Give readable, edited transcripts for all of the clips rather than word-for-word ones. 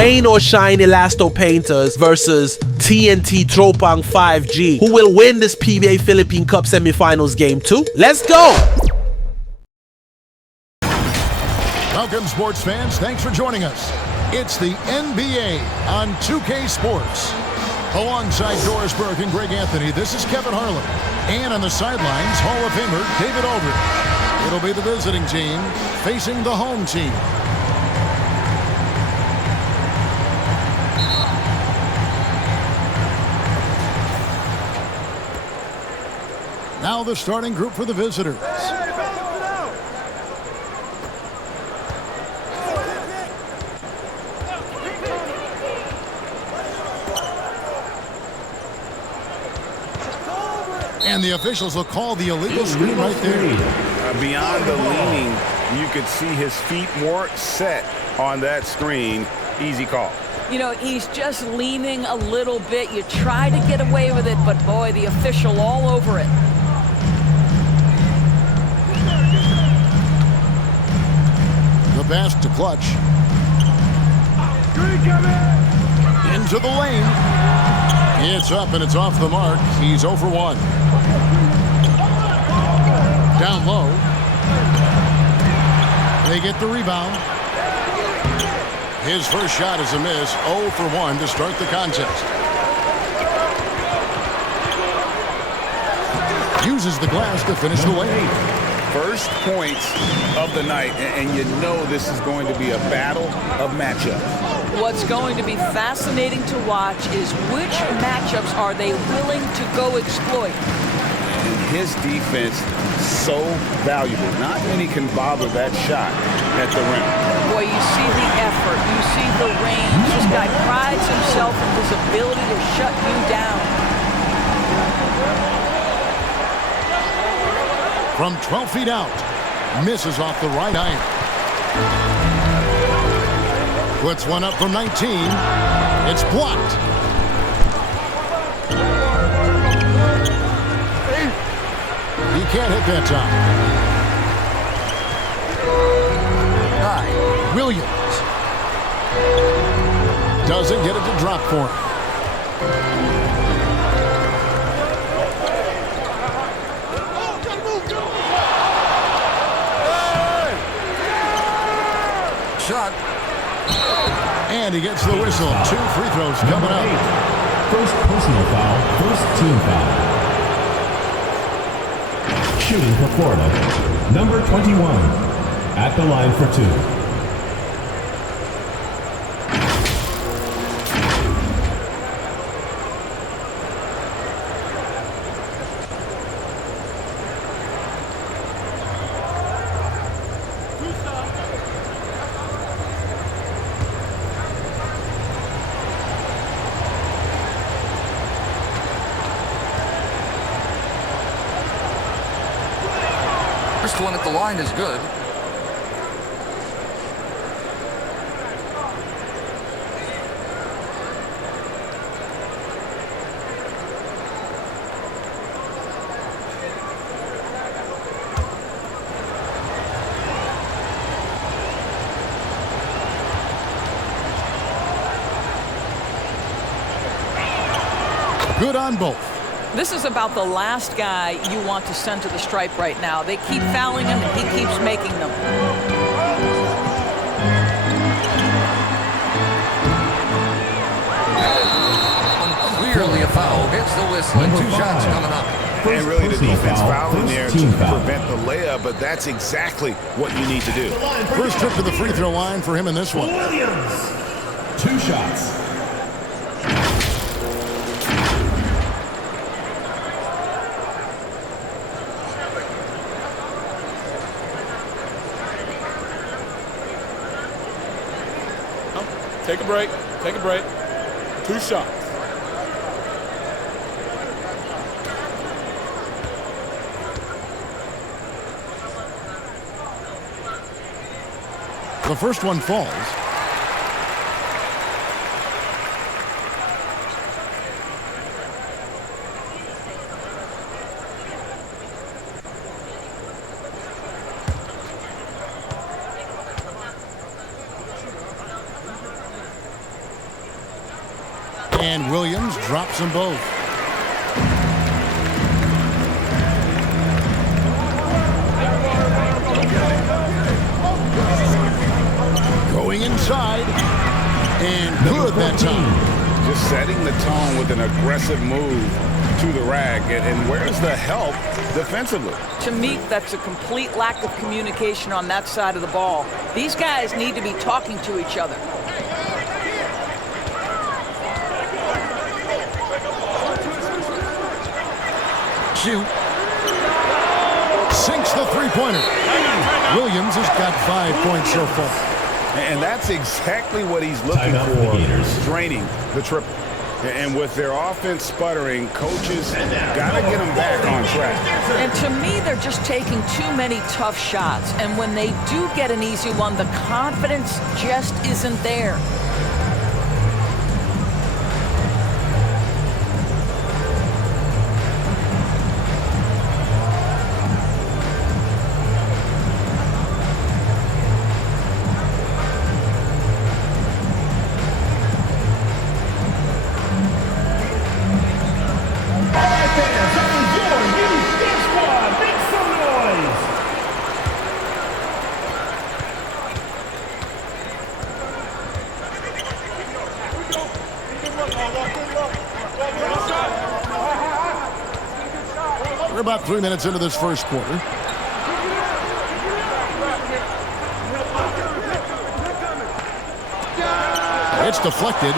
Rain or shine Elasto Painters versus TNT Tropang 5G. Who will win this PBA Philippine Cup semifinals game 2? Let's go! Welcome, sports fans. Thanks for joining us. It's the NBA on 2K Sports. Alongside Doris Burke and Greg Anthony, this is Kevin Harlan. And on the sidelines, Hall of Famer David Aldridge. It'll be the visiting team facing the home team. Now the starting group for the visitors. And the officials will call the illegal screen right there. Beyond the leaning, you could see his feet more set on that screen. Easy call. You know, he's just leaning a little bit. You try to get away with it, but boy, the official all over it. The pass to Clutch. Into the lane. It's up and it's off the mark. He's 0 for 1. Down low. They get the rebound. His first shot is a miss. 0 for 1 to start the contest. Uses the glass to finish the lane. First points of the night, and you know this is going to be a battle of matchups. What's going to be fascinating to watch is which matchups are they willing to go exploit. And his defense so valuable. Not many can bother that shot at the rim. Boy, you see the effort, you see the range. This guy prides himself in his ability to shut you down. From 12 feet out, misses off the right iron. Puts one up from 19. It's blocked. He can't hit that time. Williams. Doesn't get it to drop for him. Shot. And he gets the whistle. 2 free throws coming up. First personal foul, first team foul. Shooting for Florida, number 21, at the line for 2. First one at the line is good. Good on both. This is about the last guy you want to send to the stripe right now. They keep fouling him, and he keeps making them. Clearly a foul. Hits the whistle, and 2 shots coming up. And really the defense fouling there to prevent the layup, but that's exactly what you need to do. First trip to the free throw line for him in this one. Williams, 2 shots. Take a break. Take a break. 2 shots. The first one falls. And Williams drops them both. Going inside. And good that time. Just setting the tone with an aggressive move to the rack. And where's the help defensively? To me, that's a complete lack of communication on that side of the ball. These guys need to be talking to each other. Shoot. Sinks the three-pointer. Williams has got 5 points so far. And that's exactly what he's looking for, draining the triple. And with their offense sputtering, coaches got to get them back on track. And to me, they're just taking too many tough shots. And when they do get an easy one, the confidence just isn't there. We're about 3 minutes into this first quarter. It's deflected.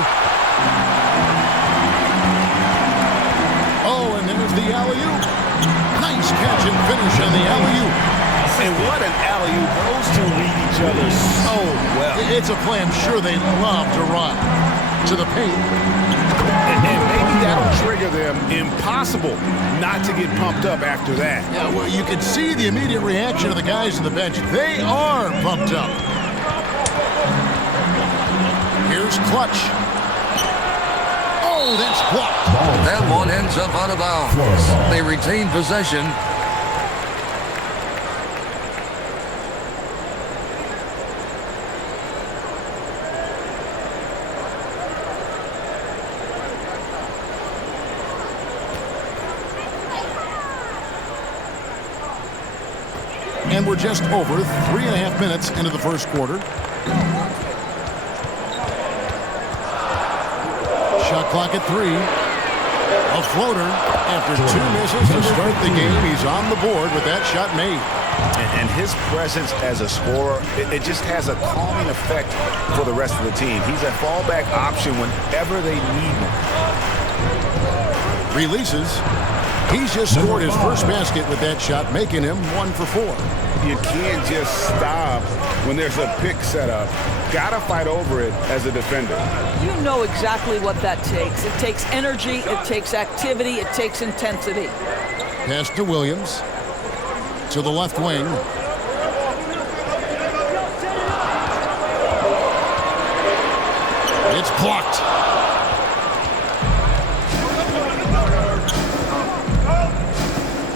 Oh, and there's the alley-oop. Nice catch and finish on the alley-oop. And what an alley-oop. Those two read each other so well. It's a play I'm sure they love to run. To the paint. And maybe that'll trigger them. Impossible not to get pumped up after that. Yeah, well, you can see the immediate reaction of the guys on the bench. They are pumped up. Here's Clutch. Oh, that's blocked. That one ends up out of bounds. They retain possession. And we're just over 3.5 minutes into the first quarter. Shot clock at 3. A floater. After 2 misses to start the game, he's on the board with that shot made. And his presence as a scorer, it just has a calming effect for the rest of the team. He's a fallback option whenever they need him. Releases. He's just scored his first basket with that shot, making him 1 for 4. You can't just stop when there's a pick set up. Gotta fight over it as a defender. You know exactly what that takes. It takes energy, it takes activity, it takes intensity. Pass to Williams. To the left wing. It's blocked.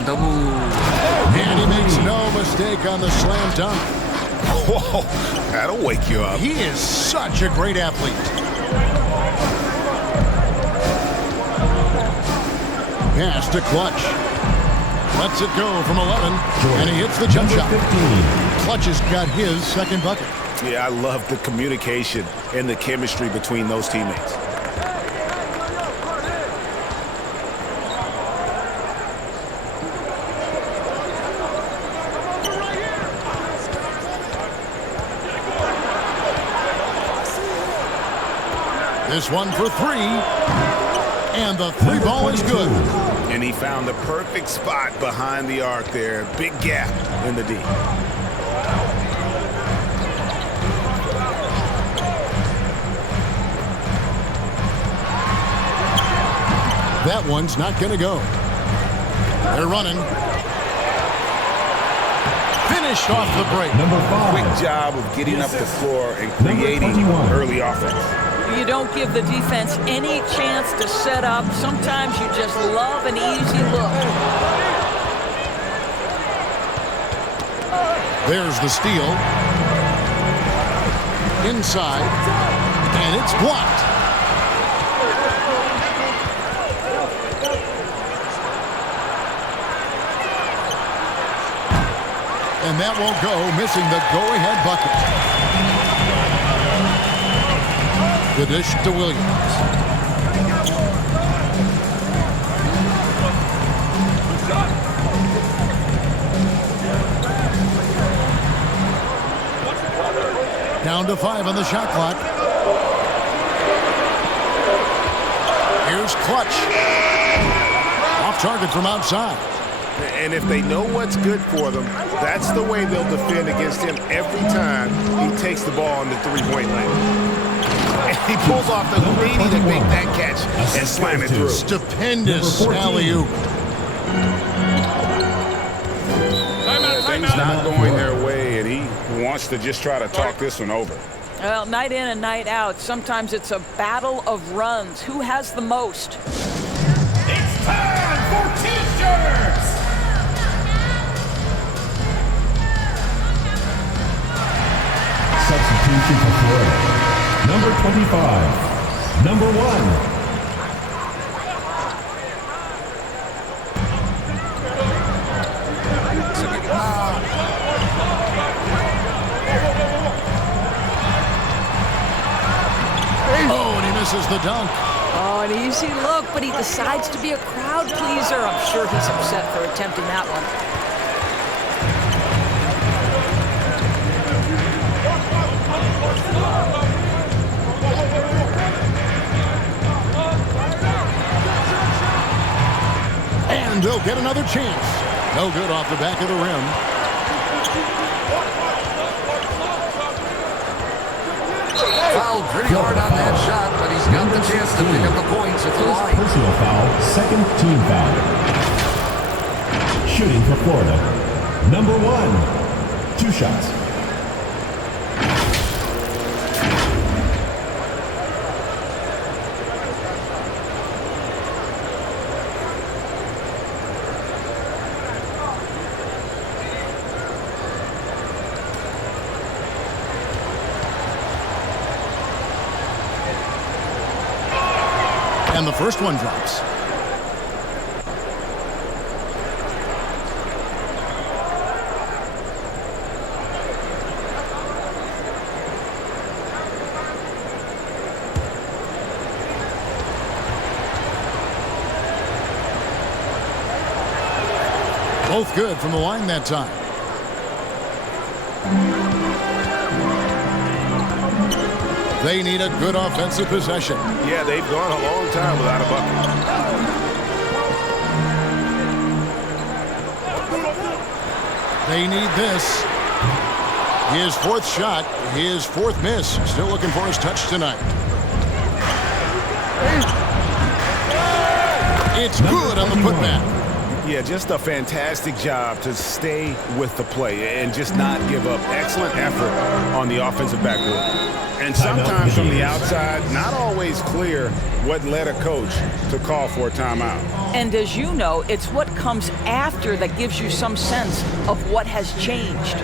Double. And he makes no mistake on the slam dunk. Whoa, that'll wake you up. He is such a great athlete. Pass to Clutch. Lets it go from 11, and he hits the jump shot. Clutch has got his second bucket. Yeah, I love the communication and the chemistry between those teammates. This one for 3, and the 3 ball is good. And he found the perfect spot behind the arc there. Big gap in the D. That one's not going to go. They're running. Finished off the break. Number 5. Quick job of getting up the floor and creating early offense. You don't give the defense any chance to set up. Sometimes you just love an easy look. There's the steal. Inside. And it's blocked. And that won't go, missing the go-ahead bucket. The dish to Williams. Down to 5 on the shot clock. Here's Clutch. Off target from outside. And if they know what's good for them, that's the way they'll defend against him every time he takes the ball in the three-point lane. And he pulls off the Houdini to make that catch and slam it through. Stupendous alley-oop. Things not going their way, and he wants to just try to talk this one over. Well, night in and night out, sometimes it's a battle of runs. Who has the most? It's time for T-shirts! Substitution for Florida. Number 25. Number 1. Oh, and he misses the dunk. Oh, an easy look, but he decides to be a crowd pleaser. I'm sure he's upset for attempting that one. And they'll get another chance. No good off the back of the rim. Fouled pretty hard on that shot, but he's got the chance to pick up the points at the line. Personal foul, second team foul. Shooting for Florida. Number 1. 2 shots. And the first one drops. Both good from the line that time. They need a good offensive possession. Yeah, they've gone a long time without a bucket. They need this. His fourth shot, his fourth miss. Still looking for his touch tonight. It's good on the putback. Yeah, just a fantastic job to stay with the play and just not give up. Excellent effort on the offensive backboard. And sometimes from the outside, not always clear what led a coach to call for a timeout. And as you know, it's what comes after that gives you some sense of what has changed.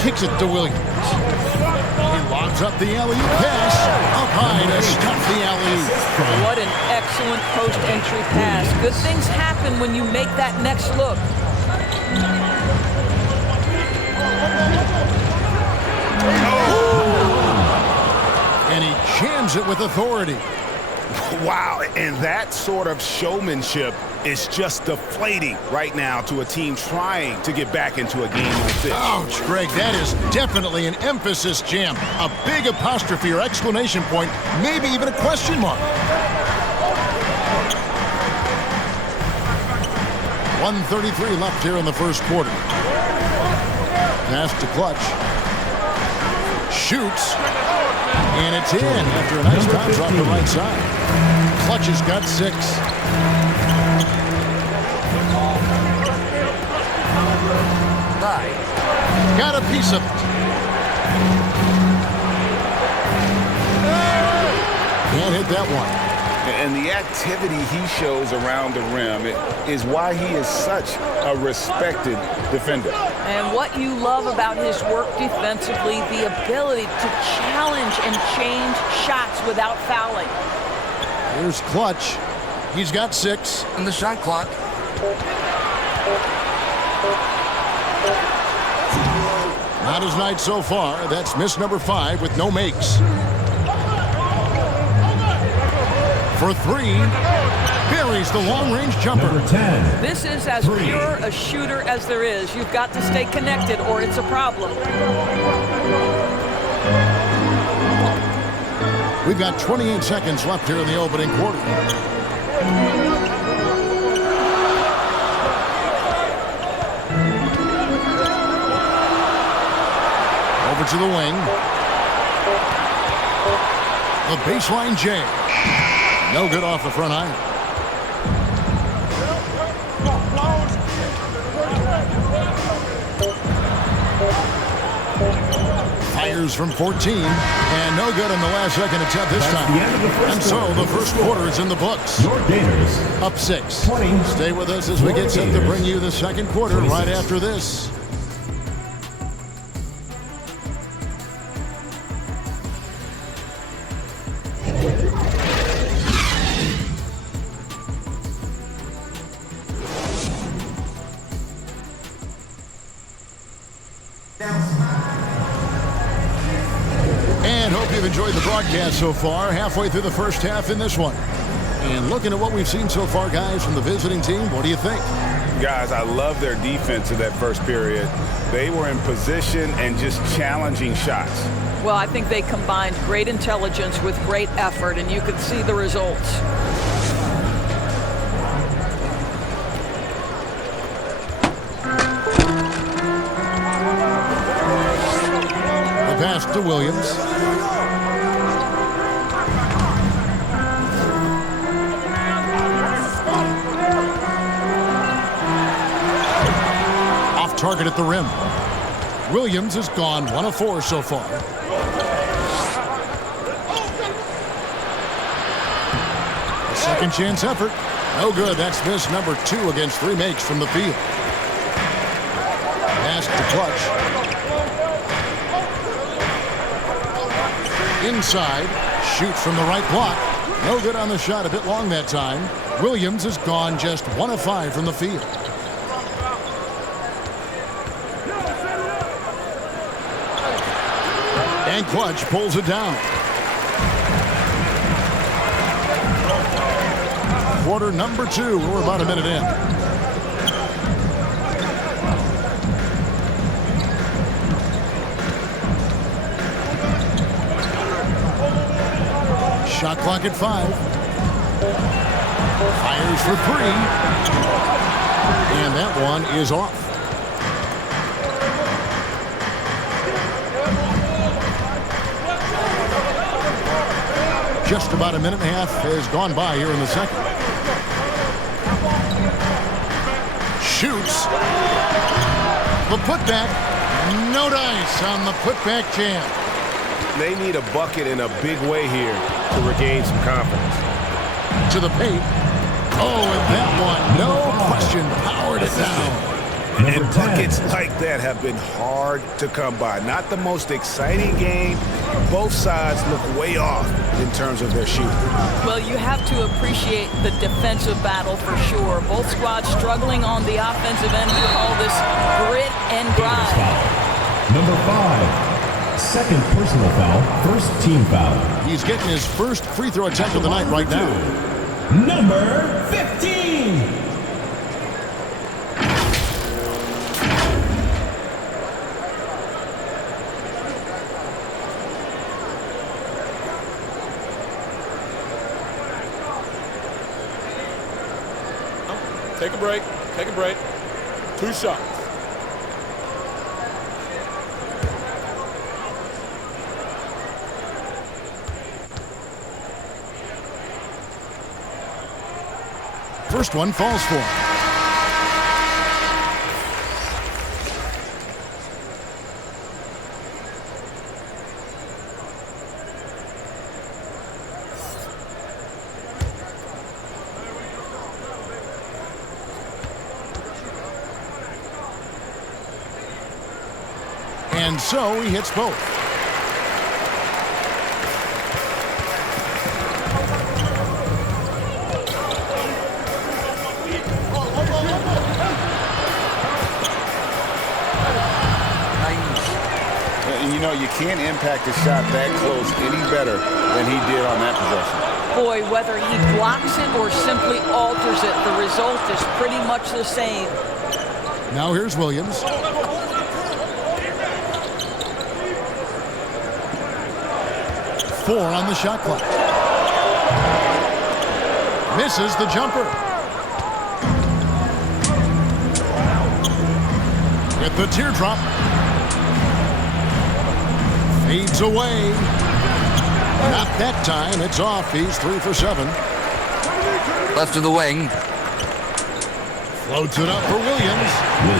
Kicks it to Williams. He locks Gives up the alley-oop pass. Up high to stuff the alley-oop. What an excellent post-entry pass. Good things happen when you make that next look. And he jams it with authority. Wow, and that sort of showmanship is just deflating right now to a team trying to get back into a game like this. Ouch, Greg, that is definitely an emphasis jam. A big apostrophe or exclamation point, maybe even a question mark. 1:33 left here in the first quarter. Pass to Clutch. Shoots. And it's in after a nice bounce off the right side. Clutch has got 6. Got a piece of it. Can't hit that one. And the activity he shows around the rim is why he is such a respected defender. And what you love about his work defensively, the ability to challenge and change shots without fouling. Here's Clutch. He's got 6. And the shot clock. Not his night so far. That's miss number 5 with no makes. For 3, buries the long-range jumper. Number 10. This is as pure a shooter as there is. You've got to stay connected or it's a problem. We've got 28 seconds left here in the opening quarter. Over to the wing. The baseline J. No good off the front iron. Fires from 14. And no good in the last second attempt this time. The end of the first and so the first quarter is in the books. Your Gators. Up 6. 20. Stay with us as we get set to bring you the second quarter 26. right after this. And hope you've enjoyed the broadcast so far. Halfway through the first half in this one. And looking at what we've seen so far, guys, from the visiting team, what do you think? Guys, I love their defense in that first period. They were in position and just challenging shots. Well, I think they combined great intelligence with great effort, and you could see the results. The pass to Williams. Off target at the rim. Williams has gone 1 of 4 so far. A second chance effort. No good. That's miss number 2 against 3 makes from the field. Pass to Clutch. Inside. Shoots from the right block. No good on the shot. A bit long that time. Williams has gone just 1 of 5 from the field. And Clutch pulls it down. Quarter number 2. We're about a minute in. Shot clock at 5. Fires for 3. And that one is off. Just about a minute and a half has gone by here in the second. Shoots. The putback. No dice on the putback jam. They need a bucket in a big way here to regain some confidence. To the paint. Oh, and that one, no question, powered it down. And buckets like that have been hard to come by. Not the most exciting game. Both sides look way off in terms of their shooting. Well, you have to appreciate the defensive battle for sure. Both squads struggling on the offensive end. We call this grit and grind. Number 5. Second personal foul. First team foul. He's getting his first free throw attempt of the night right now. Number 15. Take a break. Take a break. 2 shots. First one falls for him. And so he hits both. You know, you can't impact a shot that close any better than he did on that possession. Boy, whether he blocks it or simply alters it, the result is pretty much the same. Now here's Williams. Four on the shot clock. Misses the jumper. With the teardrop. Fades away. Not that time. It's off. He's 3 for 7. Left to the wing. Floats it up for Williams.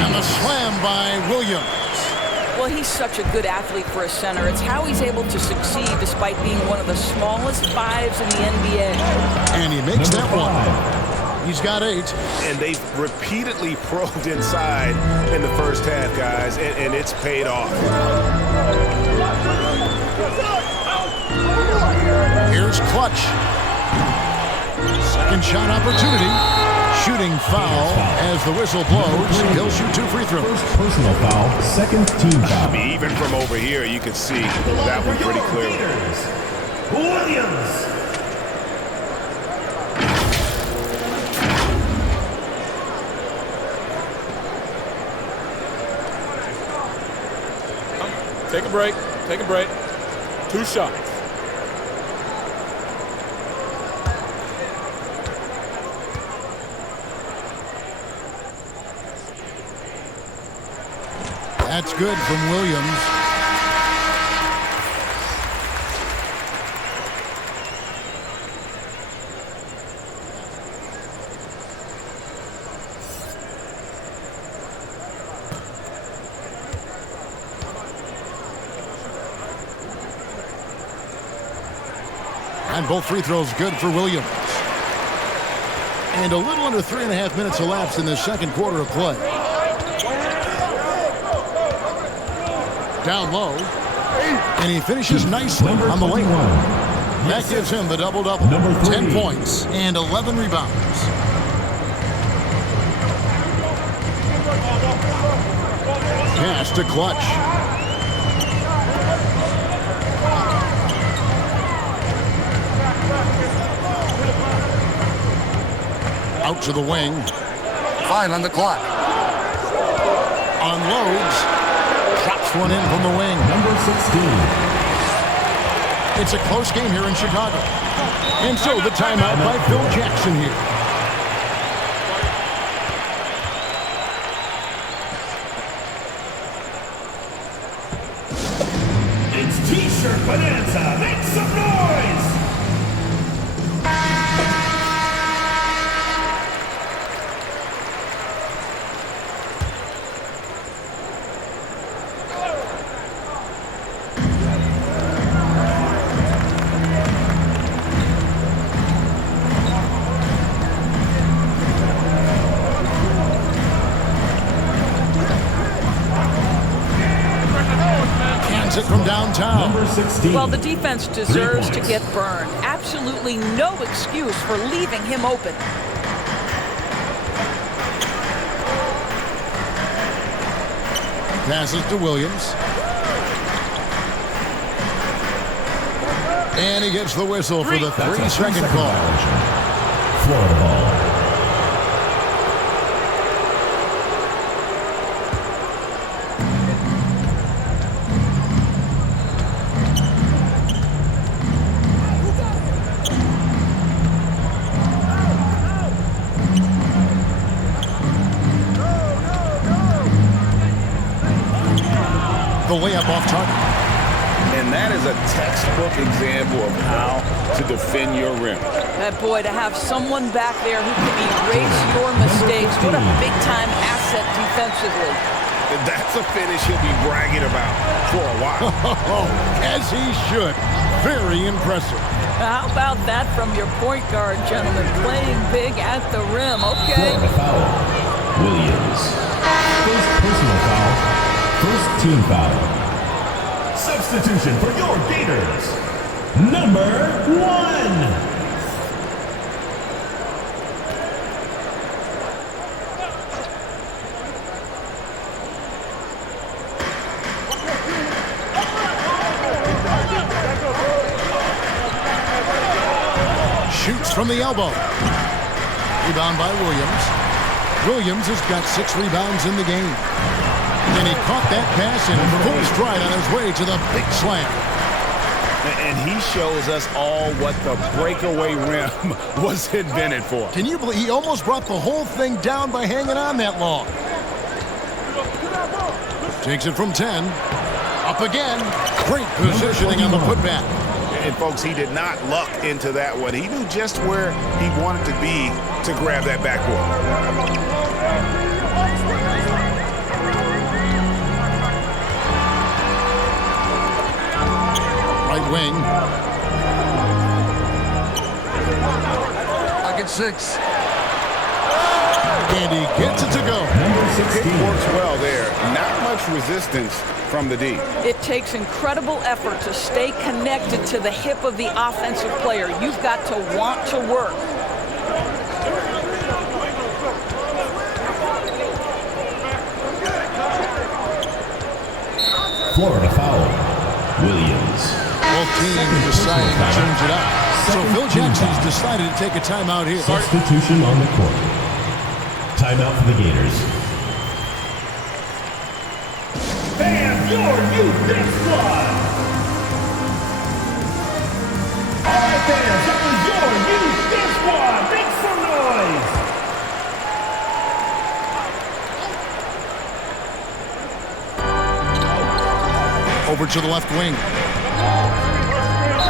And the slam by Williams. Well, he's such a good athlete for a center. It's how he's able to succeed despite being one of the smallest 5s in the NBA. And he makes that one. He's got 8. And they've repeatedly probed inside in the first half, guys, and it's paid off. Here's Clutch. Second shot opportunity. Shooting foul as the whistle blows. He'll shoot 2 free throws. First personal foul. Second team foul. I mean, even from over here, you can see that one pretty clearly. Williams. Take a break. Take a break. 2 shots. That's good from Williams. And both free throws good for Williams. And a little under 3.5 minutes elapsed in the second quarter of play. Down low. And he finishes nicely on the wing. That gives him the double-double. 10 points and 11 rebounds. Pass to Clutch. Out to the wing. 5 on the clock. Unloads. Drops one in from the wing. Number 16. It's a close game here in Chicago. And so the timeout by Phil Jackson here. It's T-shirt bonanza. Make some noise. it from downtown. Number 16. Well, the defense deserves 3 to points. get burned. Absolutely no excuse for leaving him open. Passes to Williams. And he gets the whistle for the That's a 3-second 3-second call. violation. Florida ball. The layup off target. And that is a textbook example of how to defend your rim. That boy, to have someone back there who can erase your mistakes, what a big-time asset defensively. That's a finish he'll be bragging about for a while. As he should. Very impressive. How about that from your point guard, gentlemen? Playing big at the rim. Okay. Florida foul. Williams. First personal foul. First team foul. Substitution for your Gators. Number 1. Shoots from the elbow. Rebound by Williams. Williams has got 6 rebounds in the game. And he caught that pass in full stride on his way to the big slam. And he shows us all what the breakaway rim was invented for. Can you believe he almost brought the whole thing down by hanging on that long? Takes it from 10. Up again. Great positioning on the putback. And folks, he did not luck into that one. He knew just where he wanted to be to grab that backboard. Right wing. Pocket 6. And he gets it to go. Number 16. It works well there. Not much resistance from the D. It takes incredible effort to stay connected to the hip of the offensive player. You've got to want to work. Florida foul. Williams. Both teams deciding to change it up. So Phil Jackson's decided to take a timeout here. Substitution on the court. Timeout for the Gators. Fans, your youth dance squad! All right, fans, that was your youth dance squad! Make some noise! Over to the left wing.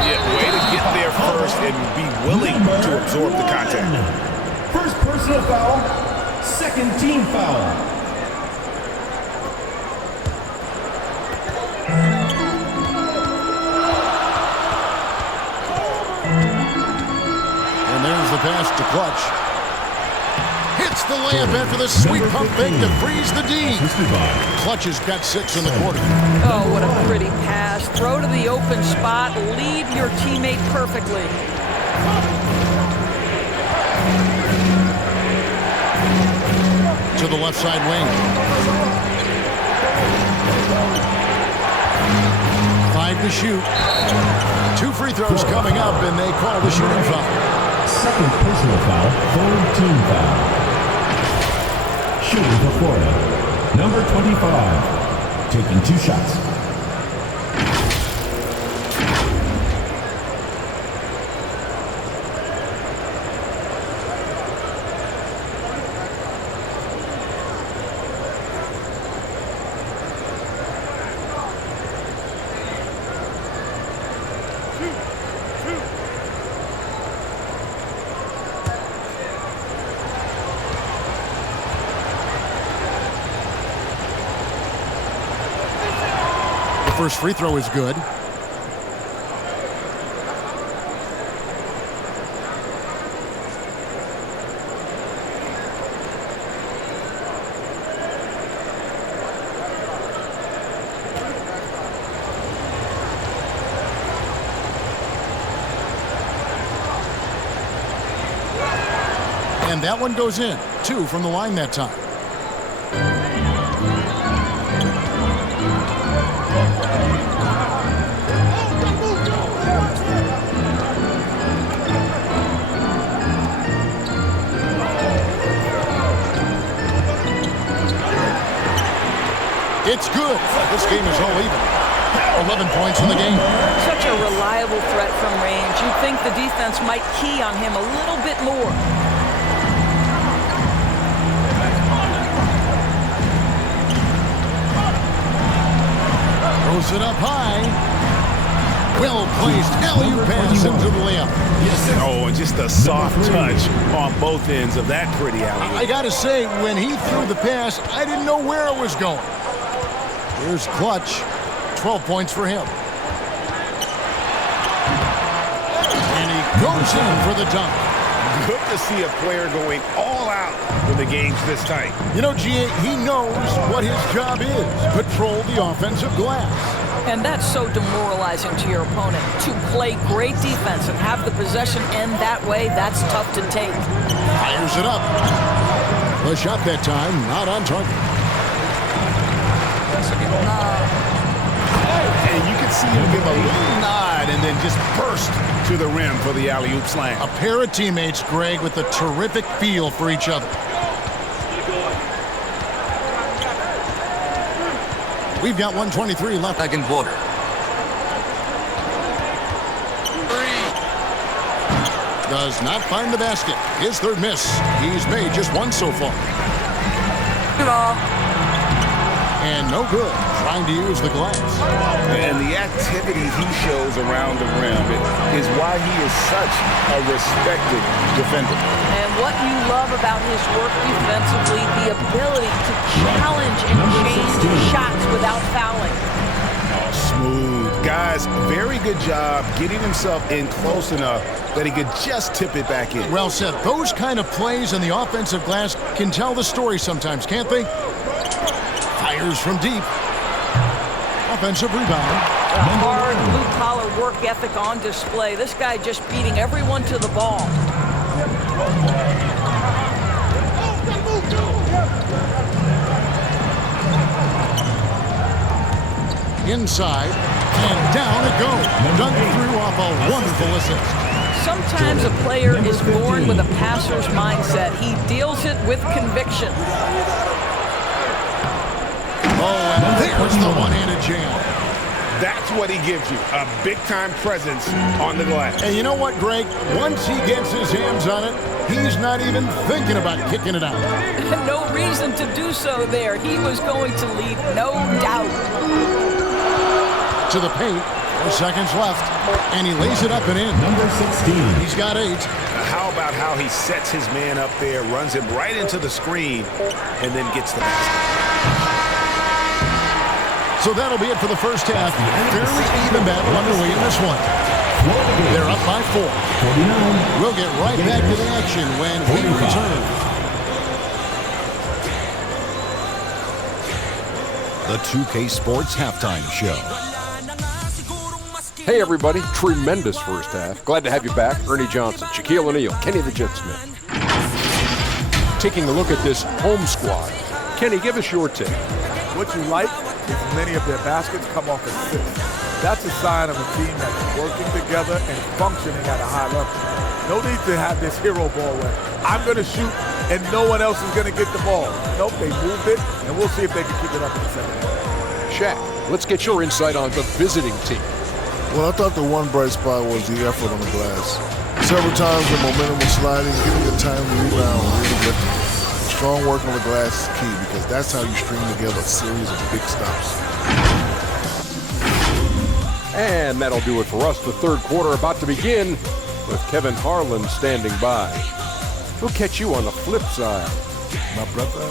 Yeah, way to get there first and be willing to absorb the contact. First personal foul. Second team foul. And there's the pass to Clutch. Hits the layup after the sweet pump fake to freeze the D. Clutch has got 6 in the quarter. Oh, what a pretty pass. Throw to the open spot. Lead your teammate perfectly. To the left side wing. 5 to shoot. 2 free throws coming up, and they call the shooting foul. Second personal foul. Third team foul. Shooting for Florida. Number 25. Taking 2 shots. First free throw is good. that one goes in. 2 from the line that time. It's good. This game is all even. 11 points in the game. Such a reliable threat from range. You'd think the defense might key on him a little bit more. Throws it up high. Well-placed alley-oop pass into the layup. Oh, and just a soft touch on both ends of that pretty alley-oop. I got to say, when he threw the pass, I didn't know where it was going. Here's Clutch. 12 points for him. And he goes in for the dunk. Good to see a player going all out when the game's this tight. You know, G.A., he knows what his job is. Patrol the offensive glass. And that's so demoralizing to your opponent. To play great defense and have the possession end that way, that's tough to take. Fires it up. The shot that time, not on target. And you can see him give a little nod and then just burst to the rim for the alley-oop slam. A pair of teammates, Greg, with a terrific feel for each other. We've got 1:23 left. Second quarter. Does not find the basket. His third miss. He's made just one so far. And no good. Trying to use the glass. And the activity he shows around the rim is why he is such a respected defender. And what you love about his work defensively, the ability to challenge and change shots without fouling. Oh, smooth. Guys, very good job getting himself in close enough that he could just tip it back in. Well said. Those kind of plays in the offensive glass can tell the story sometimes, can't they? Fires from deep. Offensive rebound. Hard, blue-collar work ethic on display. This guy just beating everyone to the ball. Inside, and down it goes. Dunk through off a wonderful assist. Sometimes a player is born with a passer's mindset. He deals it with conviction. Oh, and there's the one-handed jam. That's what he gives you, a big-time presence on the glass. And you know what, Greg? Once he gets his hands on it, he's not even thinking about kicking it out. No reason to do so there. He was going to lead, no doubt. To the paint, 4 seconds left, and he lays it up and in. Number 16. He's got 8. How about how he sets his man up there, runs him right into the screen, and then gets the basket. So that'll be it for the first half. Fairly even battle underway in this one. They're up by 4. We'll get right back to the action when we return. The 2K Sports Halftime Show. Hey everybody, tremendous first half. Glad to have you back. Ernie Johnson, Shaquille O'Neal, Kenny the Jet Smith. Taking a look at this home squad. Kenny, give us your take. What you like is many of their baskets come off assists. That's a sign of a team that's working together and functioning at a high level. No need to have this hero ball where I'm going to shoot and no one else is going to get the ball. Nope, they moved it, and we'll see if they can keep it up in the second half. Shaq, let's get your insight on the visiting team. Well, I thought the one bright spot was the effort on the glass. Several times the momentum was sliding, getting the time to rebound really lifted. Strong work on the glass is key because that's how you string together a series of big stops. And that'll do it for us. The third quarter about to begin with Kevin Harlan standing by. We'll catch you on the flip side. My brother.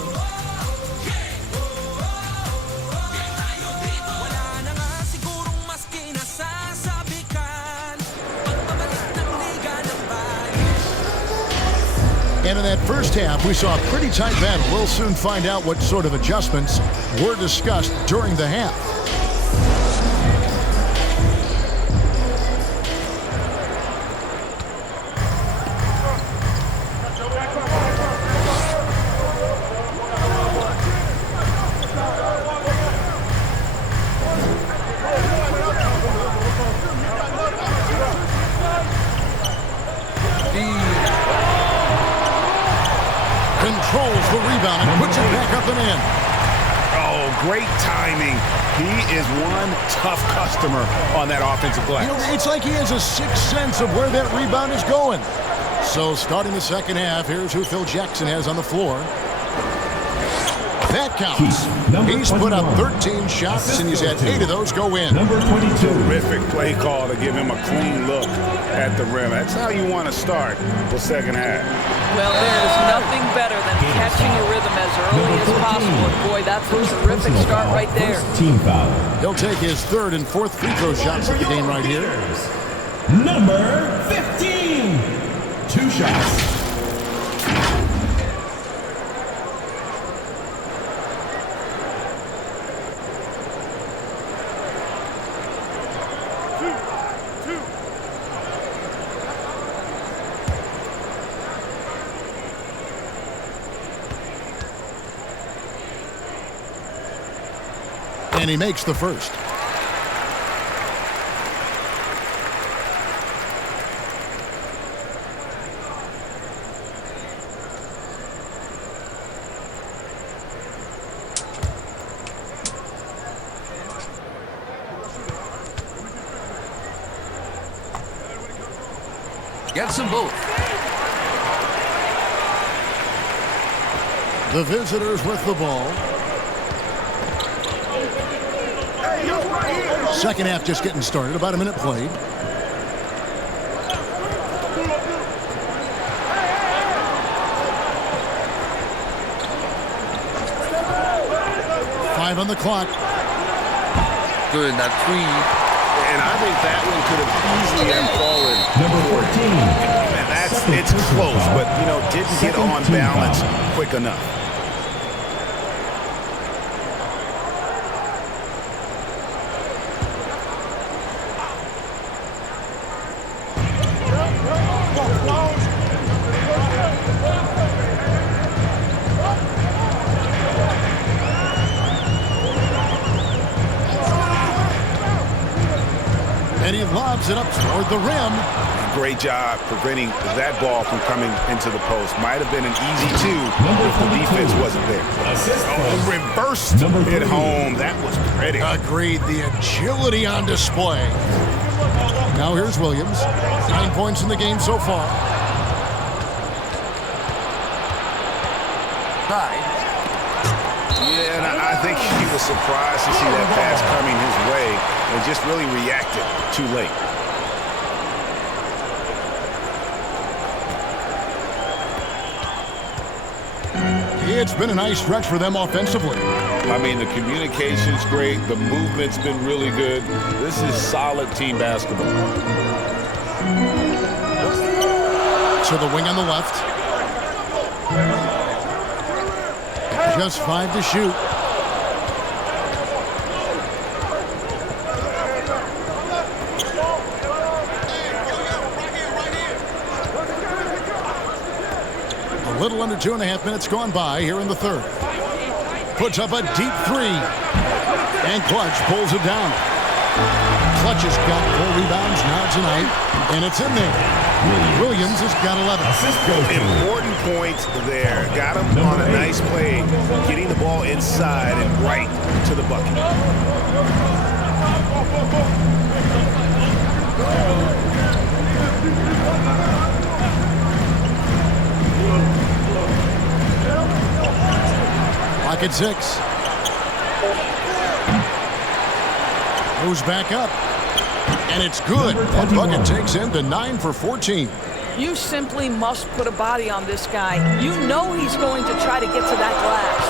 And in that first half, we saw a pretty tight battle. We'll soon find out what sort of adjustments were discussed during the half. back up and in. Oh, great timing. He is one tough customer on that offensive glass. You know, it's like he has a sixth sense of where that rebound is going. So starting the second half, here's who Phil Jackson has on the floor. That counts. He's put up 13 shots, and he's had 8 of those go in. Number 22. Terrific play call to give him a clean look at the rim. That's how you want to start the second half. Well, there's nothing better than catching a rhythm as early as possible. Boy, that's a terrific start right there. Team foul. He'll take his third and fourth free throw shots of the game right here. Number 15. 2 shots. And he makes the first. Gets them both. The visitors with the ball. Second half just getting started. About a minute played. Five on the clock. Good, that three. And I think that one could have easily fallen. Number 14. And it's close, but, you know, didn't get on balance quick enough. And he lobs it up toward the rim. Great job preventing that ball from coming into the post. Might have been an easy 2 if the defense wasn't there. Oh, reversed it home. That was pretty. Agreed. The agility on display. Now here's Williams. 9 points in the game so far. Yeah, and I think he was surprised to see that pass coming his way and just really reacted too late. It's been a nice stretch for them offensively. I mean, the communication's great. The movement's been really good. This is solid team basketball. To the wing on the left. Just 5 to shoot. A little under 2.5 minutes gone by here in the third. Puts up a deep 3. And Clutch pulls it down. Clutch has got 4 rebounds now tonight. And it's in there. Williams has got 11. Important points there. Got him on a nice play, getting the ball inside and right to the bucket. Clock at 6. Goes back up. And it's good. That bucket takes him to 9 for 14. You simply must put a body on this guy. You know he's going to try to get to that glass.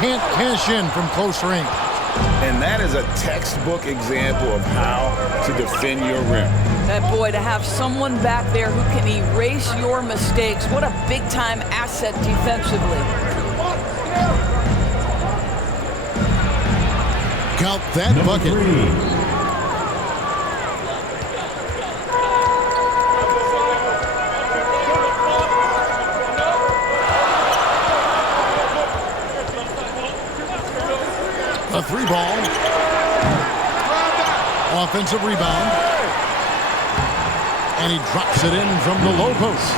Can't cash in from close range. And that is a textbook example of how to defend your rim. That boy, to have someone back there who can erase your mistakes, what a big-time asset defensively. Count that bucket. A 3 ball. Offensive rebound. And he drops it in from the low post.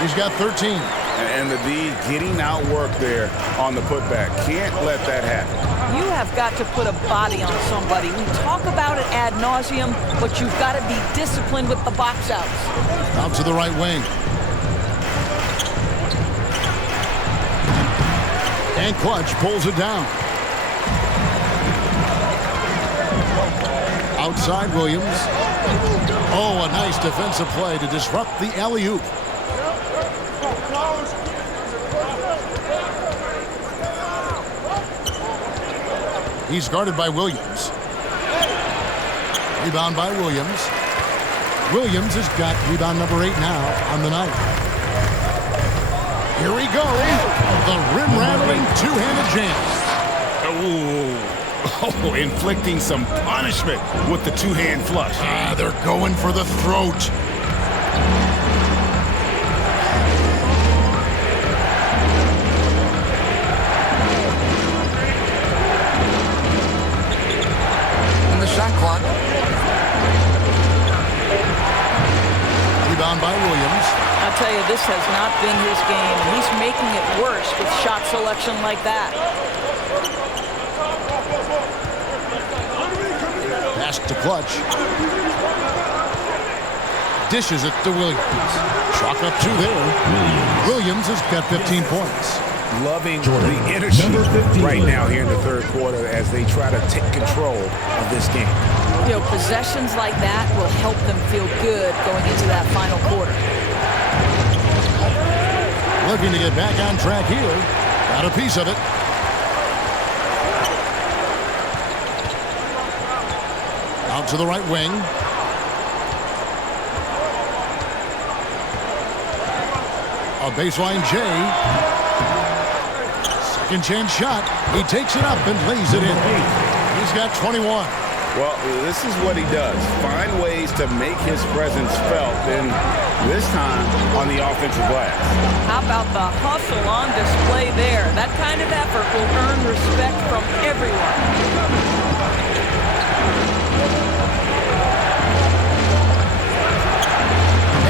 He's got 13. And the D getting out work there on the putback. Can't let that happen. You have got to put a body on somebody. We talk about it ad nauseum, but you've got to be disciplined with the box outs. Out to the right wing. And Clutch pulls it down. Outside Williams. Oh, a nice defensive play to disrupt the alley-oop. He's guarded by Williams. Rebound by Williams. Williams has got rebound number 8 now on the night. Here we go. The rim-rattling two-handed jam. Oh, inflicting some punishment with the two-hand flush. They're going for the throat. And the shot clock. Rebound by Williams. I'll tell you, this has not been his game, and he's making it worse with shot selection like that. Pass to Clutch. Dishes it to Williams. Chalk up 2 there. Williams has got 15 points. Loving the energy right now here in the third quarter as they try to take control of this game. You know, possessions like that will help them feel good going into that final quarter. Looking to get back on track here. Got a piece of it. Out to the right wing. A baseline J. Second chance shot. He takes it up and lays it in. He's got 21. Well, this is what he does. Find ways to make his presence felt, and this time on the offensive glass. How about the hustle on display there? That kind of effort will earn respect from everyone.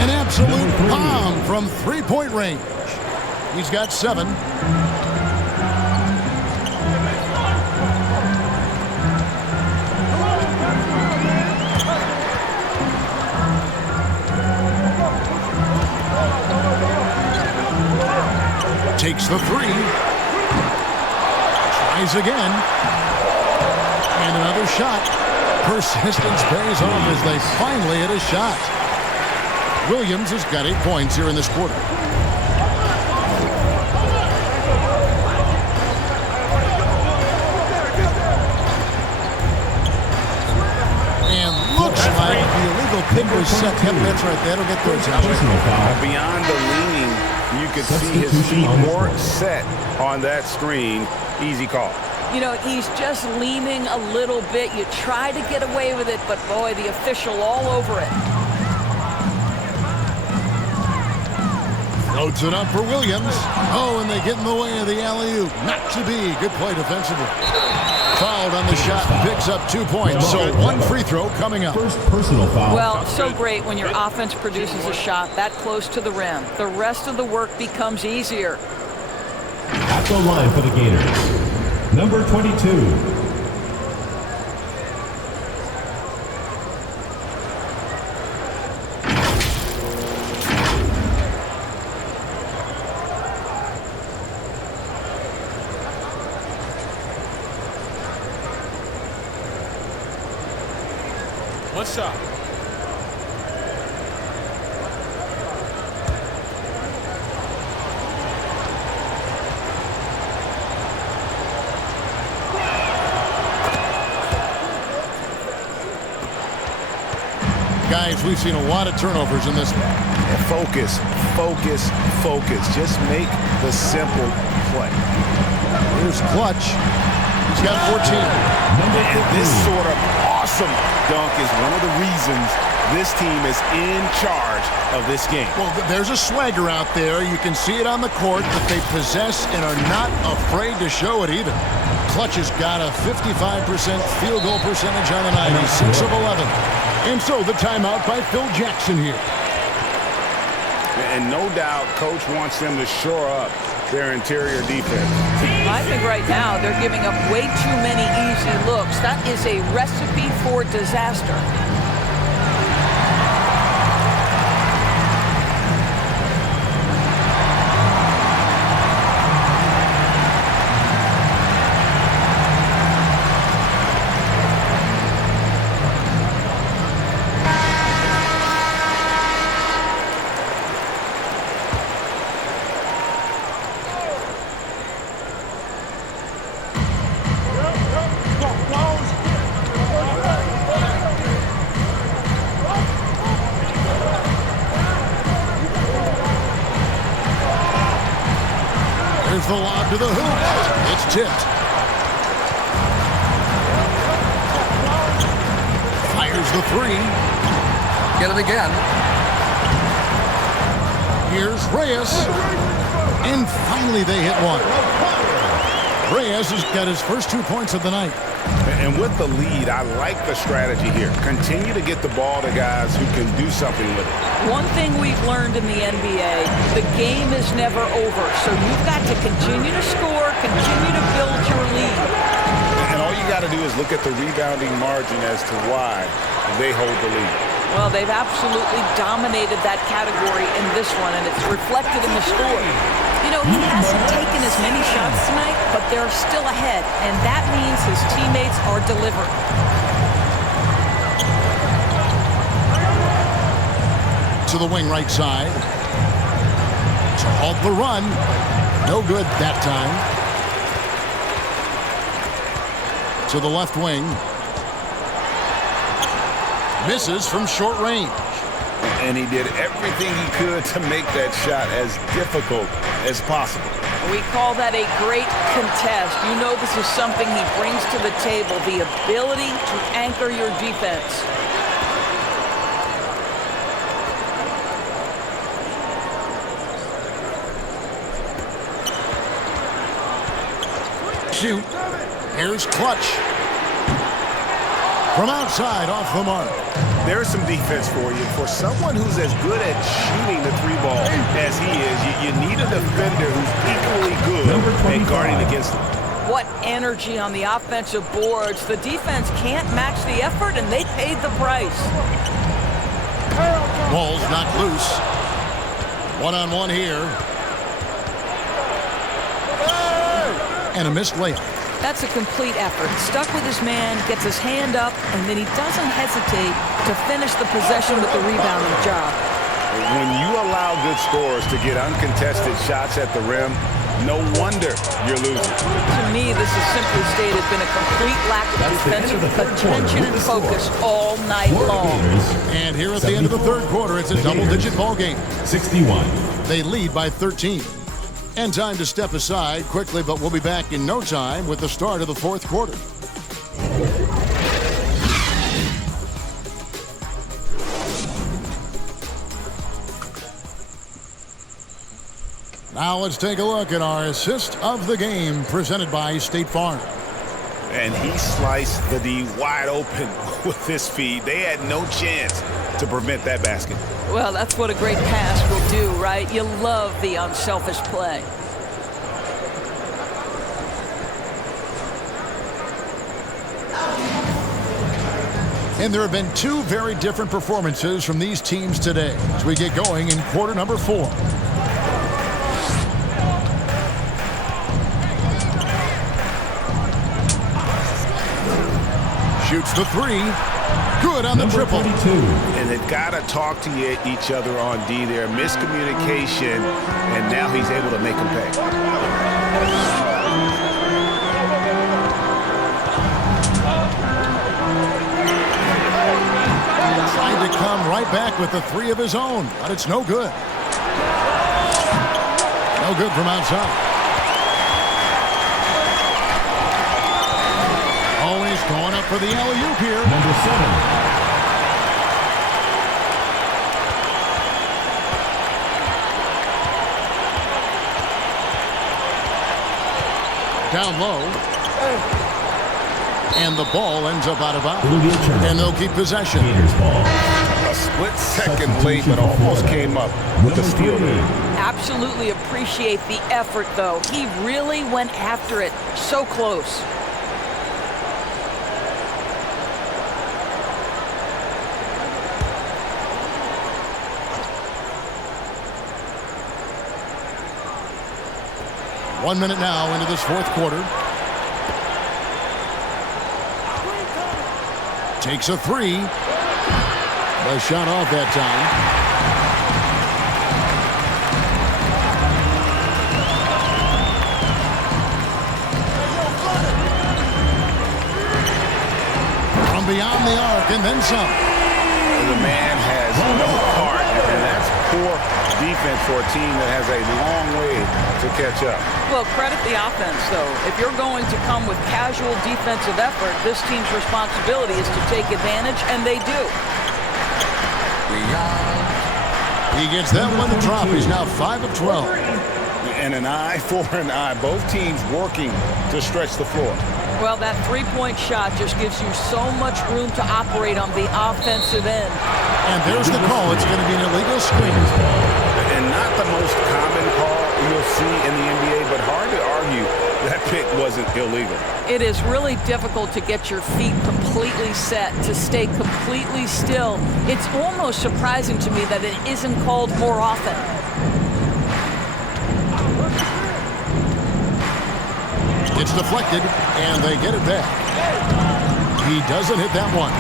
An absolute bomb from three-point range. He's got 7. Takes the 3. Tries again. And another shot. Persistence pays off as they finally hit a shot. Williams has got 8 points here in this quarter. And looks like the illegal pick was set. Yep, that's right. That'll get their attention. Beyond the leaning, you could see his feet more set on that screen. Easy call. You know, he's just leaning a little bit. You try to get away with it, but boy, the official all over it. Loads it up for Williams. Oh, and they get in the way of the alley-oop. Not to be. Good play defensively. Fouled on the shot. Picks up 2 points. So 1 free throw coming up. First personal foul. Well, so great when your offense produces a shot that close to the rim. The rest of the work becomes easier. At the line for the Gators, number 22. One shot. Guys, we've seen a lot of turnovers in this one. Focus, focus, focus. Just make the simple play. Here's Clutch. He's got 14. And this sort of awesome dunk is one of the reasons this team is in charge of this game. Well, there's a swagger out there. You can see it on the court that they possess and are not afraid to show it either. Clutch has got a 55% field goal percentage on the night. He's 6 of 11. And so the timeout by Phil Jackson here. And no doubt, Coach wants them to shore up their interior defense. I think right now they're giving up way too many easy looks. That is a recipe for disaster. The lob to the hoop. It's tipped. Fires the three. Get it again. Here's Reyes. And finally they hit one. Reyes has got his first 2 points of the night. And with the lead, I like the strategy here. Continue to get the ball to guys who can do something with it. One thing we've learned in the NBA, the game is never over. So you've got to continue to score, continue to build your lead. And all you got to do is look at the rebounding margin as to why they hold the lead. Well, they've absolutely dominated that category in this one, and it's reflected in the score. You know, he hasn't taken as many shots tonight, but they're still ahead, and that means his teammates are delivering. To the wing right side. To halt the run. No good that time. To the left wing. Misses from short range. And he did everything he could to make that shot as difficult as possible. We call that a great contest. You know this is something he brings to the table, the ability to anchor your defense. Shoot. Here's Clutch. From outside, off the mark. There's some defense for you. For someone who's as good at shooting the three ball as he is, you need a defender who's equally good at guarding against him. What energy on the offensive boards. The defense can't match the effort, and they paid the price. Ball's knocked loose. One-on-one here. And a missed layup. That's a complete effort. Stuck with his man, gets his hand up, and then he doesn't hesitate to finish the possession with the rebounding job. When you allow good scorers to get uncontested shots at the rim, no wonder you're losing. To me, this is simply stated been a complete lack of defensive attention and focus all night long. And here at the end of the third quarter, it's a double-digit ball game. 61. They lead by 13. And time to step aside quickly, but we'll be back in no time with the start of the fourth quarter. Now let's take a look at our assist of the game presented by State Farm. And he sliced the D wide open with his feed. They had no chance to prevent that basket. Well, that's what a great pass will do, right? You love the unselfish play. And there have been two very different performances from these teams today as we get going in quarter number 4. Shoots the three. Good on the triple. 22. And they've got to talk to each other on D there. Miscommunication, and now he's able to make them pay. Trying to come right back with the three of his own, but it's no good. No good from outside. Oh, and he's going up for the alley-oop here. Number 7. Down low. And the ball ends up out of bounds. And they'll keep possession. A split second late, but almost came up with a steal there. Absolutely appreciate the effort, though. He really went after it. So close. One minute now into this fourth quarter. Takes a three. A shot off that time. From beyond the arc and then some. The man has no heart, and that's poor defense for a team that has a long way to catch up. Well, credit the offense, though. If you're going to come with casual defensive effort, this team's responsibility is to take advantage, and they do. He gets that one to drop. He's now 5 of 12. And an eye for an eye. Both teams working to stretch the floor. Well, that three-point shot just gives you so much room to operate on the offensive end. And there's the call. It's going to be an illegal screen. And not the most common call you'll see in the NBA, but hard to argue that pick wasn't illegal. It is really difficult to get your feet completely set, to stay completely still. It's almost surprising to me that it isn't called more often. It's deflected, and they get it back. He doesn't hit that one.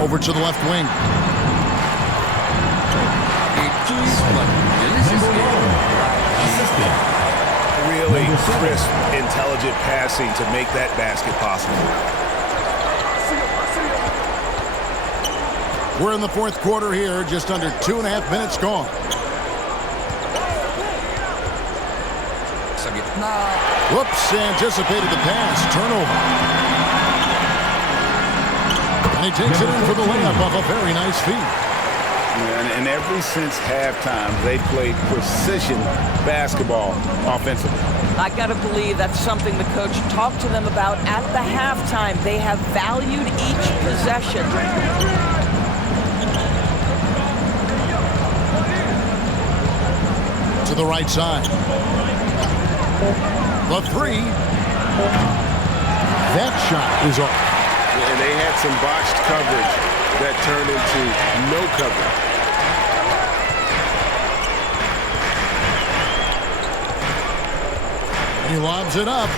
Over to the left wing. Really crisp, intelligent passing to make that basket possible. We're in the fourth quarter here, just under 2.5 minutes gone. Whoops, anticipated the pass. Turnover. And he takes it in for the layup off a very nice feed. And ever since halftime, they played precision basketball offensively. I got to believe that's something the coach talked to them about at the halftime. They have valued each possession. To the right side. The three. That shot is off. And they had some botched coverage that turned into no coverage. And he lobs it up.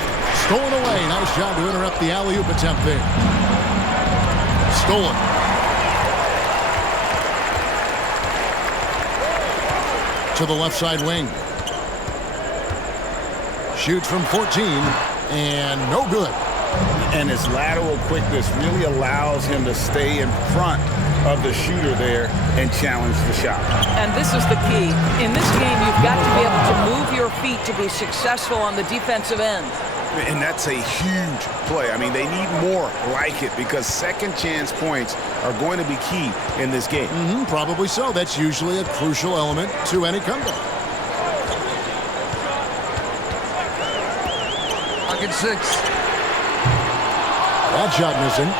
Stolen away. Nice job to interrupt the alley-oop attempt there. Stolen. To the left side wing. Shoots from 14, and no good. And his lateral quickness really allows him to stay in front of the shooter there and challenge the shot. And this is the key. In this game, you've got to be able to move your feet to be successful on the defensive end. And that's a huge play. I mean, they need more like it because second chance points are going to be key in this game. Probably so. That's usually a crucial element to any comeback. Pocket 6. That shot missing.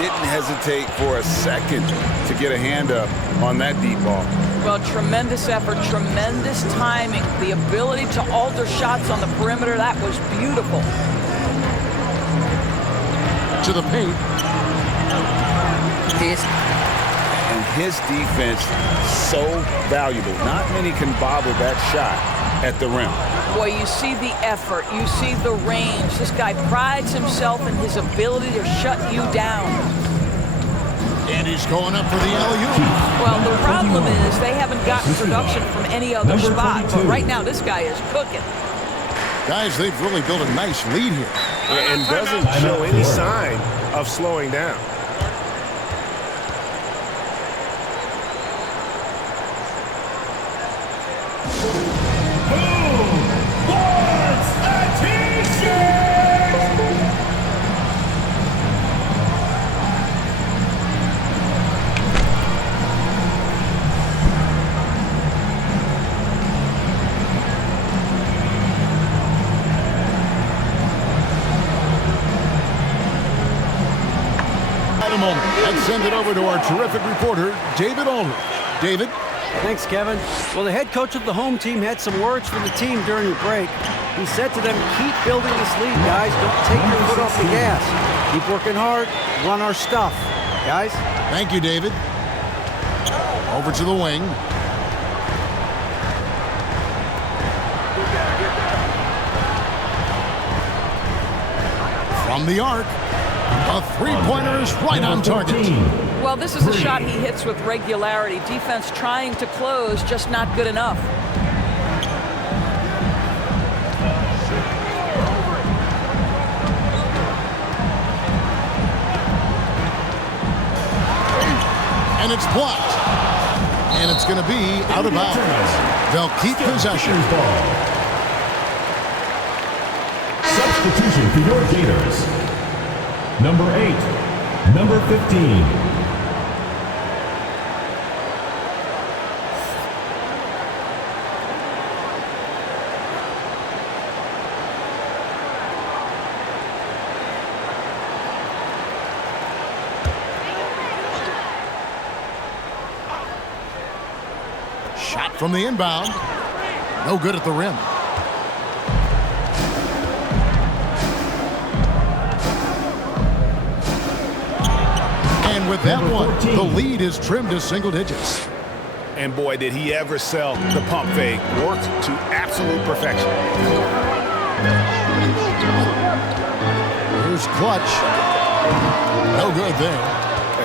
Didn't hesitate for a second to get a hand up on that deep ball. Well, tremendous effort, tremendous timing. The ability to alter shots on the perimeter, that was beautiful. To the paint. And his defense so valuable. Not many can bother that shot at the rim. Boy, you see the effort, you see the range. This guy prides himself in his ability to shut you down. And he's going up for the alley-oop. Well, the problem is they haven't gotten production from any other spot. But right now, this guy is cooking. Guys, they've really built a nice lead here. And doesn't show any sign of slowing down. a moment. Let's send it over to our terrific reporter, David Aldridge. David? Thanks, Kevin. Well, the head coach of the home team had some words for the team during the break. He said to them, keep building this lead, guys. Don't take your foot off the gas. Keep working hard. Run our stuff, guys. Thank you, David. Over to the wing. From the arc. A three-pointer is right on target. Well, this is a shot he hits with regularity. Defense trying to close, just not good enough. And it's blocked. And it's going to be out of bounds. They'll keep possession. Substitution for your Gators. Number 8, number 15. Shot from the inbound. No good at the rim. And with that one, the lead is trimmed to single digits. And boy, did he ever sell the pump fake. Worked to absolute perfection. Here's clutch. No good there.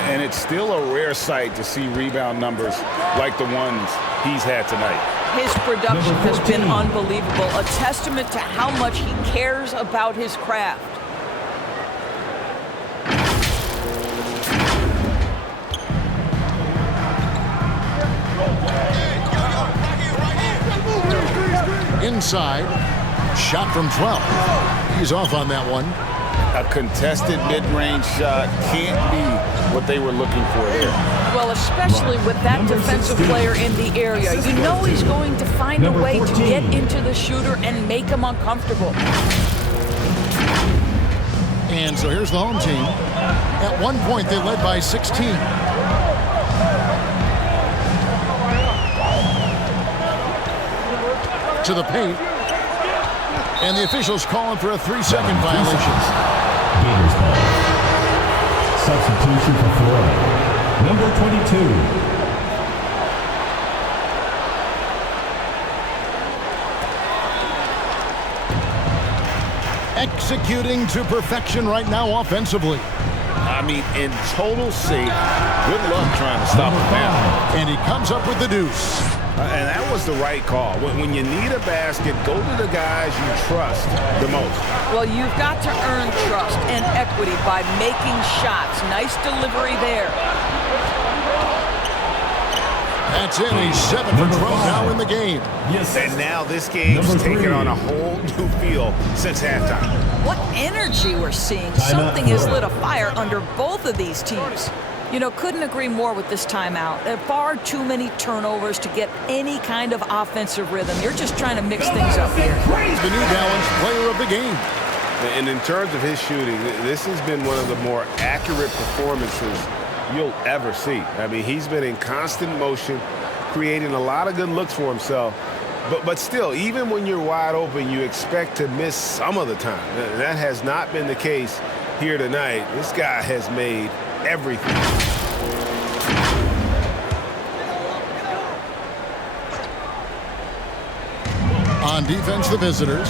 And it's still a rare sight to see rebound numbers like the ones he's had tonight. His production has been unbelievable, a testament to how much he cares about his craft. Inside, shot from 12. He's off on that one. A contested mid-range shot can't be what they were looking for there. Well, especially with that defensive player in the area. You know he's going to find a way to get into the shooter and make him uncomfortable. And so here's the home team. At one point, they led by 16. To the paint. And the officials calling for a 3-second violation. Gators ball. Substitution for Florida. Number 22. Executing to perfection right now offensively. I mean, in total sync. Good luck trying to stop him now. And he comes up with the deuce. And that was the right call. When you need a basket, go to the guys you trust the most. Well, you've got to earn trust and equity by making shots. Nice delivery there. That's it. He's 7 for 12 now in the game. Yes. And now this game's taken on a whole new feel since halftime. What energy we're seeing. Something has lit a fire under both of these teams. You know, couldn't agree more with this timeout. There are far too many turnovers to get any kind of offensive rhythm. You're just trying to mix things up here. The New Balance player of the game. And in terms of his shooting, this has been one of the more accurate performances you'll ever see. I mean, he's been in constant motion, creating a lot of good looks for himself. But still, even when you're wide open, you expect to miss some of the time. That has not been the case here tonight. This guy has made everything. On defense, the visitors.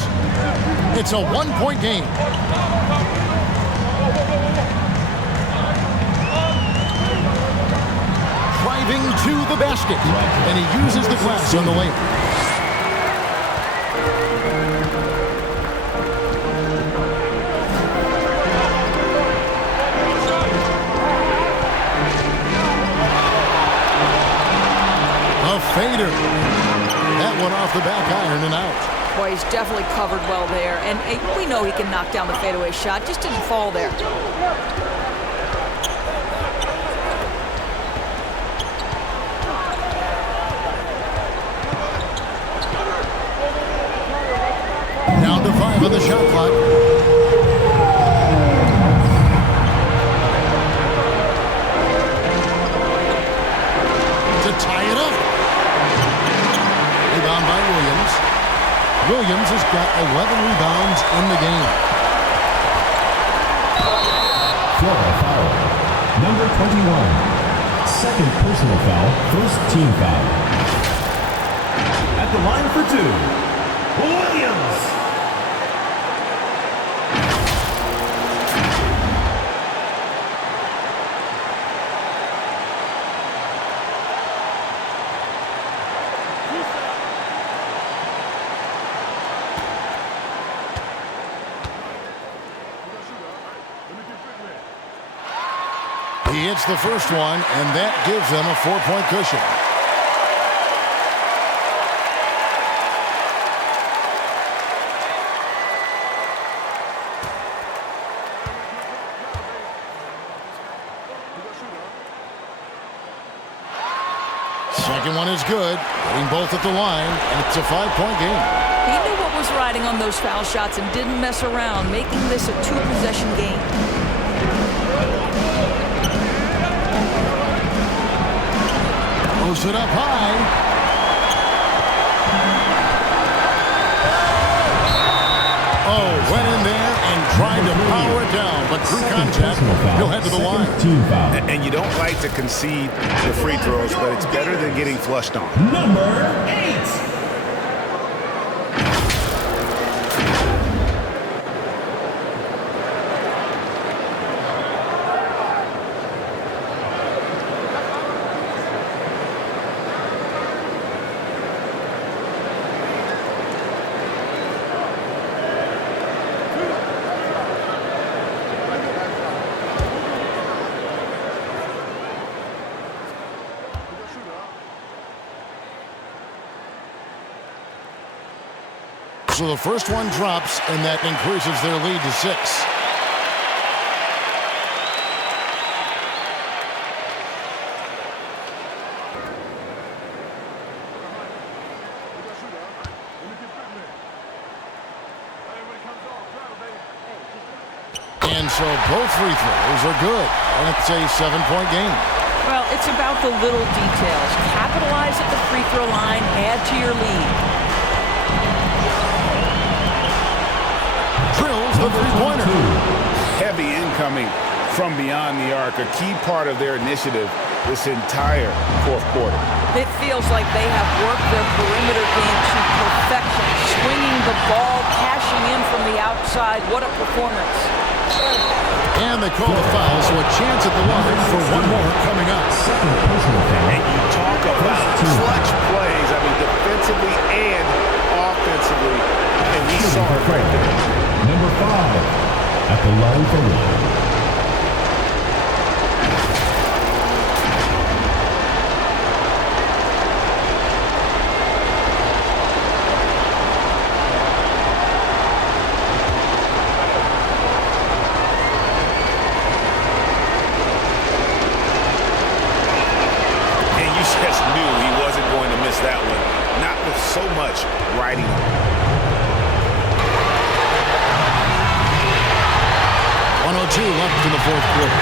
It's a 1-point game. Driving to the basket, and he uses the glass on the lane. Fader. That one off the back iron and out. Boy, he's definitely covered well there. And we know he can knock down the fadeaway shot. Just didn't fall there. Down to 5 on the shot clock. got 11 rebounds in the game. Florida foul. Number 21. Second personal foul, first team foul. At the line for two, Williams. He hits the first one, and that gives them a 4-point cushion. Second one is good, hitting both at the line, and it's a 5-point game. He knew what was riding on those foul shots and didn't mess around, making this a 2-possession game. Throws it up high. Oh, went in there and tried to power it down, but through contact, he'll head to the line. And you don't like to concede the free throws, but it's better than getting flushed on. Number 8. So the first one drops, and that increases their lead to 6. And so both free throws are good, and it's a 7-point game. Well, it's about the little details. Capitalize at the free throw line, add to your lead. Drills the three-pointer. Heavy incoming from beyond the arc, a key part of their initiative this entire fourth quarter. It feels like they have worked their perimeter game to perfection, swinging the ball, cashing in from the outside. What a performance. And they call the foul, so a chance at the line for one more coming up. And you talk about clutch plays, I mean, defensively and offensively, and we saw it right there. Number 5, at the line for one. And you just knew he wasn't going to miss that one, not with so much riding on it. 1:02 left in the fourth quarter.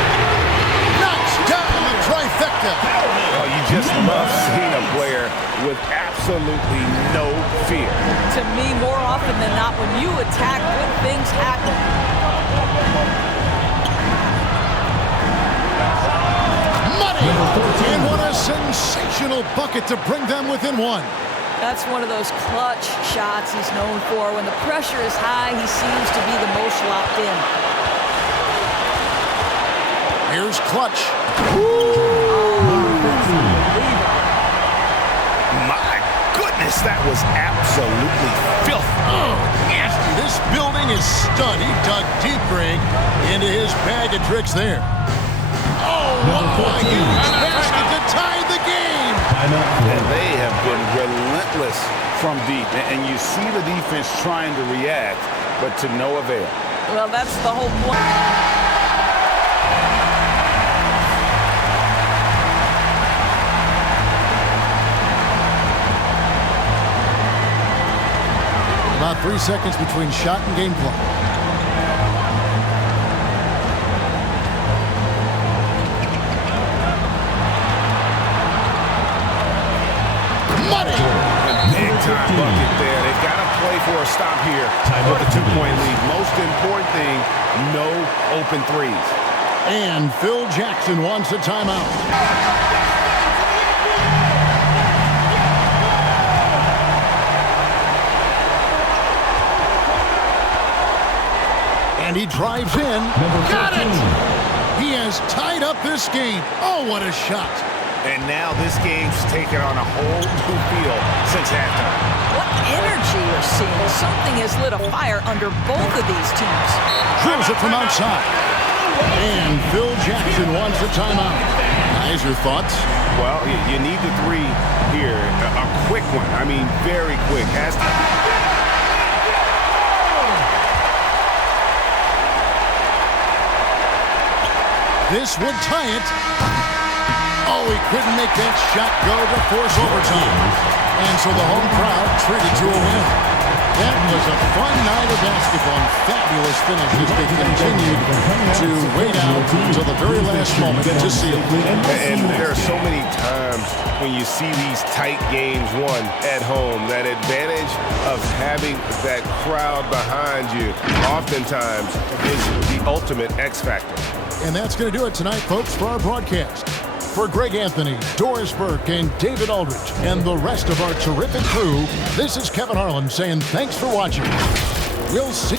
Knocks down the trifecta. Well, you just love seeing a player with absolutely no fear. To me, more often than not, when you attack, good things happen. Money! And what a sensational bucket to bring them within one. That's one of those clutch shots he's known for. When the pressure is high, he seems to be the most locked in. Here's Clutch. My goodness, that was absolutely filthy. Oh, nasty. This building is stunned. He dug deep, Greg, into his bag of tricks there. Oh, what a huge basket to tie the game. And they have been relentless from deep. And you see the defense trying to react, but to no avail. Well, that's the whole point. About 3 seconds between shot and game clock. Money! A big time bucket there. They've got to play for a stop here with a 2-point lead. Most important thing, no open threes. And Phil Jackson wants a timeout. And he drives in. Got it! He has tied up this game. Oh, what a shot. And now this game's taken on a whole new feel since halftime. What energy you're seeing. Something has lit a fire under both of these teams. Drills it from outside. And Phil Jackson wants a timeout. Guys, your thoughts? Well, you need the three here. A quick one. I mean, very quick. Has to... This would tie it. Oh, he couldn't make that shot go to force overtime. And so the home crowd treated to a win. That was a fun night of basketball. Fabulous finish as they continued to wait out until the very last moment to seal it. And there are so many times when you see these tight games won at home, that advantage of having that crowd behind you oftentimes is the ultimate X factor. And that's going to do it tonight, folks, for our broadcast. For Greg Anthony, Doris Burke, and David Aldridge, and the rest of our terrific crew, this is Kevin Harlan saying thanks for watching. We'll see